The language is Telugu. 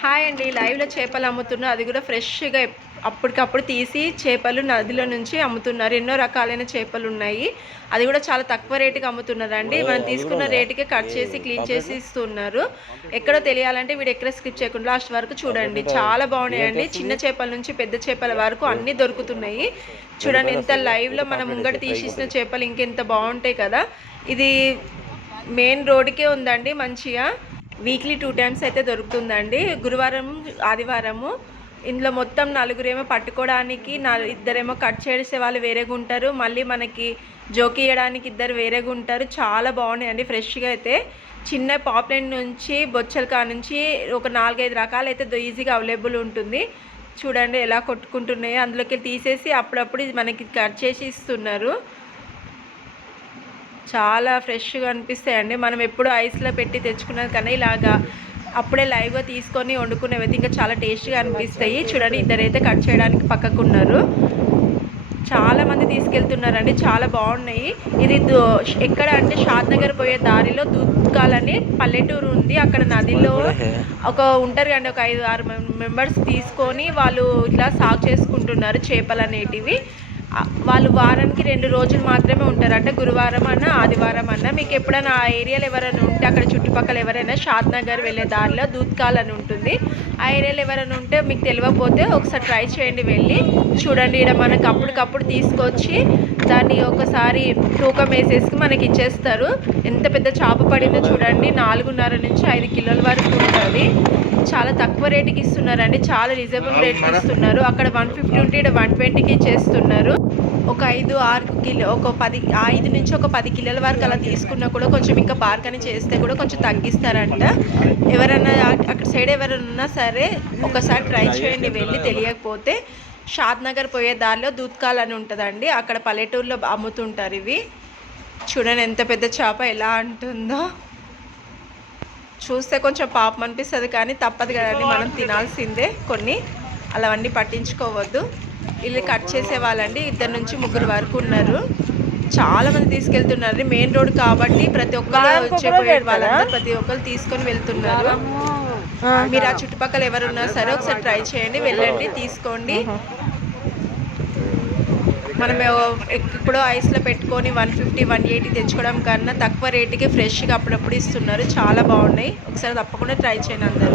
హాయ్ అండి. లైవ్‌లో చేపలు అమ్ముతున్నారు. అది కూడా ఫ్రెష్‌గా అప్పటికప్పుడు తీసి చేపలు నదిలో నుంచి అమ్ముతున్నారు. ఎన్నో రకాలైన చేపలున్నాయి. అది కూడా చాలా తక్కువ రేటుకి అమ్ముతున్నారండి. మనం తీసుకున్న రేటుకే కట్ చేసి, క్లీన్ చేసి ఇస్తున్నారు. ఎక్కడో తెలియాలంటే వీడియో ఎక్కడ స్కిప్ చేయకుండా లాస్ట్ వరకు చూడండి. చాలా బాగున్నాయండి. చిన్న చేపల నుంచి పెద్ద చేపల వరకు అన్నీ దొరుకుతున్నాయి. చూడండి ఎంత లైవ్‌లో మనం ముంగట తీసేసిన చేపలు ఇంకెంత బాగుంటాయి కదా! ఇది మెయిన్ రోడ్డుకే ఉందండి మంచిగా. వీక్లీ 2 టైమ్స్ అయితే దొరుకుతుందండి. గురువారం, ఆదివారము. ఇందులో మొత్తం నలుగురేమో పట్టుకోవడానికి, ఇద్దరేమో కట్ చేసే వాళ్ళు వేరేగా ఉంటారు. మళ్ళీ మనకి జోకియడానికి ఇద్దరు వేరేగా ఉంటారు. చాలా బాగున్నాయండి ఫ్రెష్గా అయితే. చిన్న పాప్లెట్ నుంచి బొచ్చల కా నుంచి ఒక 4-5 రకాలు అయితే ఈజీగా అవైలబుల్ ఉంటుంది. చూడండి ఎలా కొట్టుకుంటున్నాయో. అందులోకి తీసేసి అప్పుడప్పుడు మనకి కట్ చేసి ఇస్తున్నారు. చాలా ఫ్రెష్గా అనిపిస్తాయండి. మనం ఎప్పుడు ఐస్లో పెట్టి తెచ్చుకున్నది కన్నా ఇలాగా అప్పుడే లైవ్గా తీసుకొని వండుకునేవి ఇంకా చాలా టేస్ట్గా అనిపిస్తాయి. చూడండి ఇద్దరైతే కట్ చేయడానికి పక్కకున్నారు. చాలామంది తీసుకెళ్తున్నారండి. చాలా బాగున్నాయి. ఇది ఎక్కడ అంటే షాద్ నగర్ పోయే దారిలో దూద్కాల్ అని పల్లెటూరు ఉంది. అక్కడ నదిలో ఉంటారు కండి ఒక 5-6 మెంబర్స్ తీసుకొని వాళ్ళు ఇట్లా సాగు చేసుకుంటున్నారు చేపలు అనేటివి. వాళ్ళు వారానికి 2 రోజులు మాత్రమే ఉంటారు. అంటే గురువారం అన్నా ఆదివారం అన్నా. మీకు ఎప్పుడైనా ఆ ఏరియాలో ఎవరైనా ఉంటే అక్కడ చుట్టుపక్కల ఎవరైనా షాద్ నగర్ వెళ్ళే దారిలో దూద్కాల్ అని ఉంటుంది. ఆ ఏరియాలో ఎవరైనా ఉంటే మీకు తెలియకపోతే ఒకసారి ట్రై చేయండి వెళ్ళి చూడండి. ఇక్కడ మనకు అప్పటికప్పుడు తీసుకొచ్చి దాన్ని ఒకసారి తూకం వేసేసి మనకి ఇచ్చేస్తారు. ఎంత పెద్ద చేప పడిందో చూడండి. 4.5 నుంచి 5 కిలోల వరకు ఉంటుంది. చాలా తక్కువ రేటుకి ఇస్తున్నారండి. చాలా రీజనబుల్ రేట్కి ఇస్తున్నారు. అక్కడ 150 ఉంటే ఇక్కడ 120కి ఇచ్చేస్తున్నారు. ఒక 5-6 కిలో ఒక 5 నుంచి ఒక 10 కిలోల వరకు అలా తీసుకున్నా కూడా కొంచెం ఇంకా బార్గని చేస్తే కూడా కొంచెం తగ్గిస్తారంట. ఎవరైనా అక్కడ సైడ్ ఎవరైనా ఉన్నా సరే ఒకసారి ట్రై చేయండి వెళ్ళి. తెలియకపోతే షాద్ నగర్ పోయే దారిలో దూద్కాల్ అని ఉంటుందండి. అక్కడ పల్లెటూరులో అమ్ముతుంటారు ఇవి. చూడండి ఎంత పెద్ద చేప ఎలా అంటుందో. చూస్తే కొంచెం పాపం అనిపిస్తుంది కానీ తప్పదు కదండి, మనం తినాల్సిందే. కొన్ని అలావన్నీ పట్టించుకోవద్దు. వీళ్ళు కట్ చేసే వాళ్ళండి 2 నుంచి 3 వరకు ఉన్నారు. చాలా మంది తీసుకెళ్తున్నారు. మెయిన్ రోడ్ కాబట్టి ప్రతి ఒక్కరు వచ్చే వాళ్ళందరూ ప్రతి ఒక్కరు తీసుకొని వెళ్తున్నారు. మీరు ఆ చుట్టుపక్కల ఎవరున్నా సరే ఒకసారి ట్రై చేయండి, వెళ్ళండి, తీసుకోండి. మనం ఎప్పుడో ఐస్లో పెట్టుకొని 150-180 తెచ్చుకోవడం కన్నా తక్కువ రేటుకి ఫ్రెష్గా అప్పుడప్పుడు ఇస్తున్నారు. చాలా బాగున్నాయి. ఒకసారి తప్పకుండా ట్రై చేయండి అందరూ.